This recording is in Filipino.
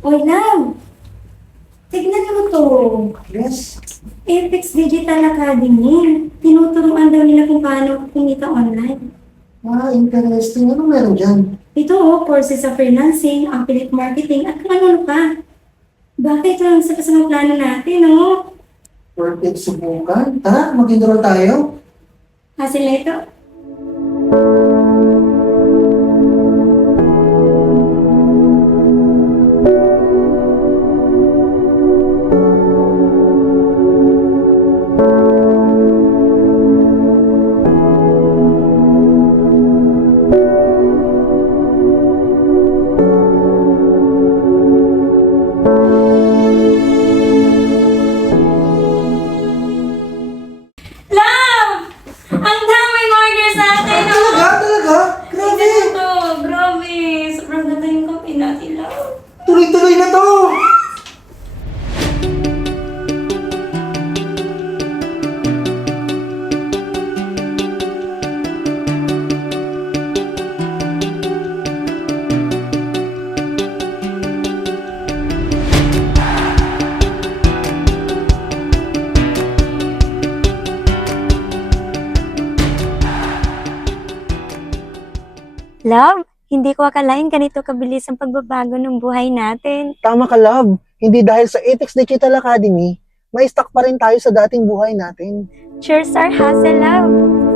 Oy, love! Tignan mo to. Yes. Apex Digital Academy. Tinuturuan daw nila kung paano kumita online. Interesting. Ano meron dyan? Ito courses sa freelancing, affiliate marketing, at kung ano pa. Bakit lang sa mga plano natin, no? Worth it subukan. Tara, mag-enroll tayo. Hasil na ito. Love! Ang daming order sa atin, no? Talaga? Grabe! Tignan mo to. Grabe. Sobrang ganda yung kape natin, love. Tuloy-tuloy na to! Love, hindi ko akalain ganito kabilis ang pagbabago ng buhay natin. Tama ka, love. Hindi dahil sa Apex Digital Academy, may stock pa rin tayo sa dating buhay natin. Cheers our hustle, love.